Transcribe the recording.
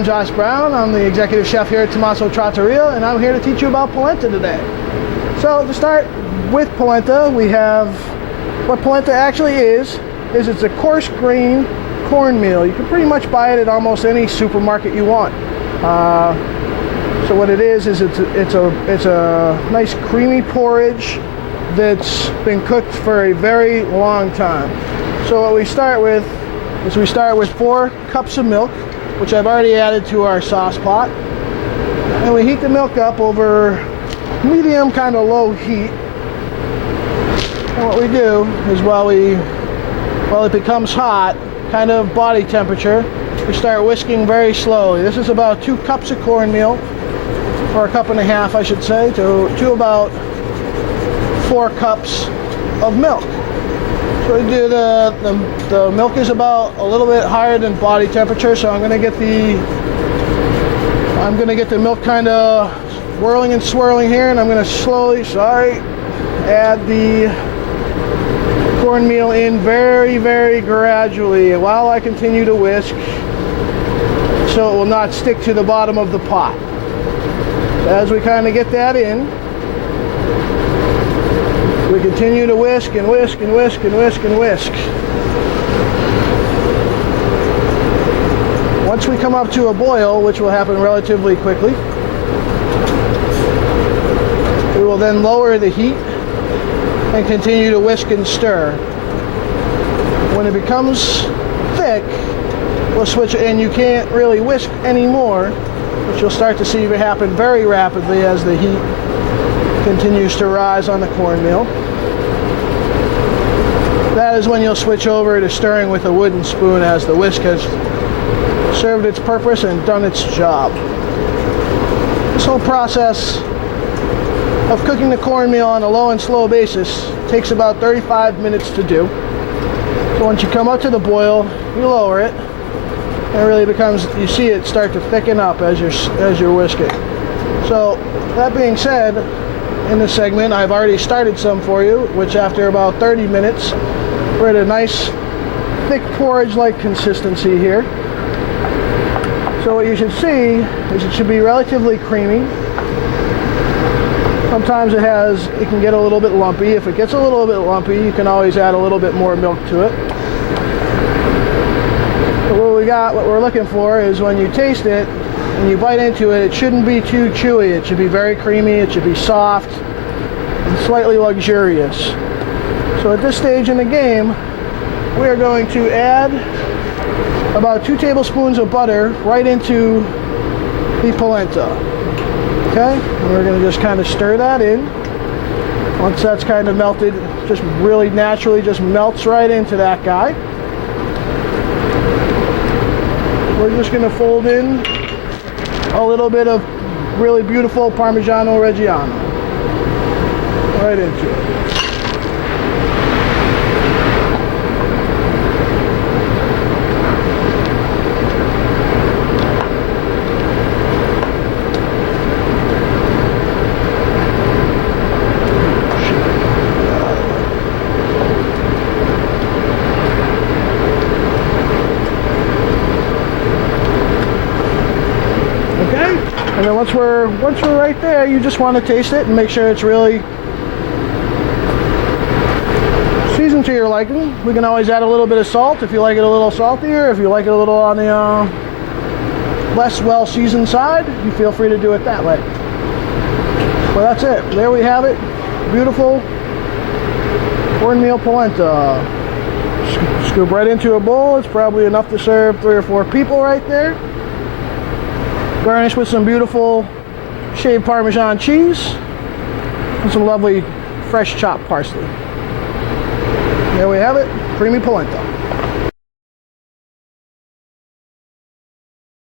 I'm Josh Brown. I'm the executive chef here at Tomasso Trattoria, and I'm here to teach you about polenta today. So to start with polenta, we have what polenta actually is it's a coarse grain cornmeal. You can pretty much buy it at almost any supermarket you want. So what it is it's a nice creamy porridge that's been cooked for a very long time. So what we start with is 4 cups of milk, which I've already added to our sauce pot, and we heat the milk up over medium, kind of low heat. And what we do is while it becomes hot, kind of body temperature, we start whisking very slowly. This is about 2 cups of cornmeal, or a cup and a half I should say, to about 4 cups of milk. So we do the milk is about a little bit higher than body temperature, so I'm going to get the milk kind of whirling and swirling here, and I'm going to slowly, add the cornmeal in very, very gradually while I continue to whisk, so it will not stick to the bottom of the pot. So as we kind of get that in, we continue to whisk and whisk and whisk and whisk and whisk. Once we come up to a boil, which will happen relatively quickly, we will then lower the heat and continue to whisk and stir. When it becomes thick, we'll switch it, and you can't really whisk anymore, which you'll start to see happen very rapidly as the heat continues to rise on the cornmeal. That is when you'll switch over to stirring with a wooden spoon as the whisk has served its purpose and done its job. This whole process of cooking the cornmeal on a low and slow basis takes about 35 minutes to do. So once you come up to the boil, you lower it, and it really becomes, you see it start to thicken up as you're whisking. So that being said, in this segment I've already started some for you, which after about 30 minutes we're at a nice thick porridge-like consistency here. So what you should see is it should be relatively creamy. Sometimes it can get a little bit lumpy. If it gets a little bit lumpy, you can always add a little bit more milk to it. But what we're looking for is when you taste it and you bite into it, it shouldn't be too chewy. It should be very creamy. It should be soft and slightly luxurious. So at this stage in the game, we are going to add about 2 tablespoons of butter right into the polenta. Okay, and we're going to just kind of stir that in. Once that's kind of melted, just really naturally just melts right into that guy. We're just going to fold in a little bit of really beautiful Parmigiano Reggiano right into it. And then once we're right there, you just want to taste it and make sure it's really seasoned to your liking. We can always add a little bit of salt if you like it a little saltier. If you like it a little on the less well-seasoned side, you feel free to do it that way. Well, that's it. There we have it. Beautiful cornmeal polenta. Scoop right into a bowl. It's probably enough to serve 3 or 4 people right there. Garnish with some beautiful shaved Parmesan cheese and some lovely fresh chopped parsley. There we have it, creamy polenta.